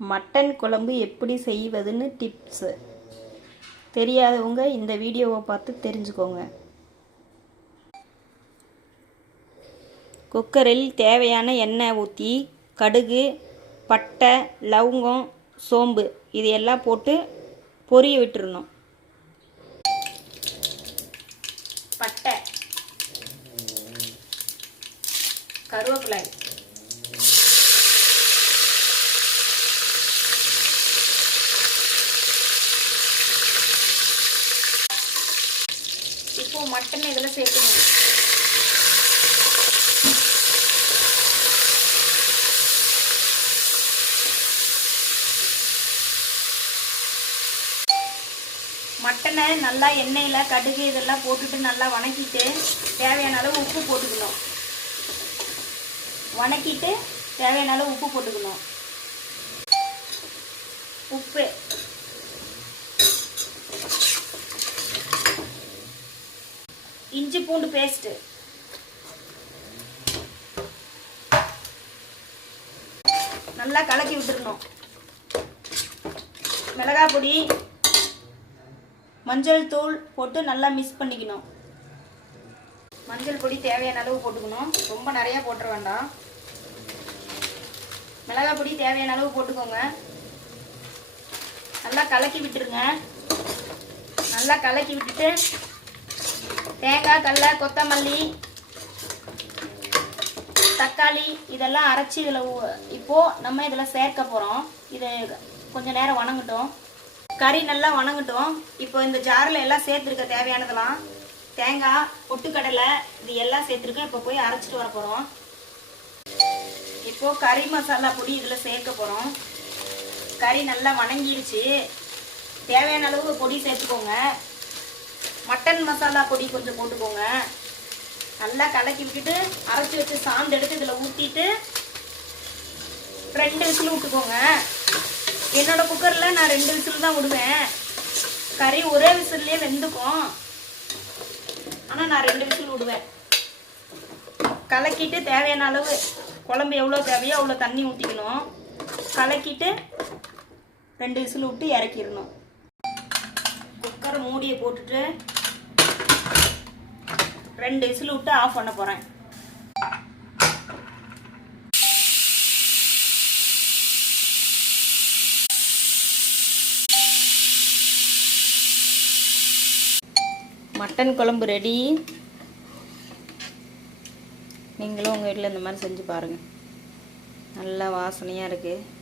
Mutton குழம்பு எப்படி செய்வதுன்னு tips தெரியாதவங்க இந்த வீடியோவை பார்த்து தெரிஞ்சுக்கோங்க. குக்கரில் தேவையான எண்ணெய் ஊற்றி கடுகு, பட்டை, லவங்கம், சோம்பு இது எல்லாம் போட்டு பொரிய விட்டுறணும். பட்டை, கருவேப்பிலை, இப்போ மட்டன் இதில் சேர்க்கணும். மட்டனை நல்லா எண்ணெயில் கடுகு இதெல்லாம் போட்டுட்டு நல்லா வணக்கிட்டு தேவையான அளவு உப்பு போட்டுக்கணும். வணக்கிட்டு தேவையான அளவு உப்பு போட்டுக்கணும். உப்பு, இஞ்சி பூண்டு பேஸ்ட்டு, நல்லா கலக்கி விட்டுறணும். மிளகாய் பொடி, மஞ்சள் தூள் போட்டு நல்லா மிக்ஸ் பண்ணிக்கணும். மஞ்சள் பொடி தேவையான அளவு போட்டுக்கணும், ரொம்ப நிறையா போட்டுற வேண்டாம். மிளகாய் பொடி தேவையான அளவு போட்டுக்கோங்க. நல்லா கலக்கி விட்டுருங்க. நல்லா கலக்கி விட்டுட்டு தேங்காய், கடல, கொத்தமல்லி, தக்காளி இதெல்லாம் அரைச்சி இதில் இப்போது நம்ம இதில் சேர்க்க போகிறோம். இது கொஞ்சம் நேரம் வணங்கட்டும். கறி நல்லா வணங்கட்டும். இப்போ இந்த ஜாரில் எல்லாம் சேர்த்துருக்க தேவையானதெல்லாம் தேங்காய், பொட்டுக்கடலை இது எல்லாம் சேர்த்துருக்கேன். இப்போ போய் அரைச்சிட்டு வர போகிறோம். இப்போது கறி மசாலா பொடி இதில் சேர்க்க போகிறோம். கறி நல்லா வணங்கிருச்சு. தேவையான அளவு பொடி சேர்த்துக்கோங்க. மட்டன் மசாலா பொடி கொஞ்சம் போட்டுக்கோங்க. நல்லா கலக்கி விட்டுட்டு அரைச்சி வச்சு சாந்து எடுத்து இதில் ஊற்றிட்டு 2 விசில் விட்டுக்கோங்க. என்னோட குக்கரில் நான் 2 விசில் தான் விடுவேன். கறி ஒரே விசில்லையே வெந்துக்கும். ஆனால் நான் 2 விசில் விடுவேன். கலக்கிட்டு தேவையான அளவு குழம்பு எவ்வளோ தேவையோ அவ்வளோ தண்ணி ஊற்றிக்கணும். கலக்கிட்டு 2 விசில் விட்டு இறக்கிடணும். குக்கரை மூடியை போட்டுட்டு 2 விசில் விட்டு ஆஃப் பண்ண போகிறேன். மட்டன் குழம்பு ரெடி. நீங்களும் உங்கள் வீட்டில் இந்த மாதிரி செஞ்சு பாருங்கள். நல்லா வாசனையாக இருக்குது.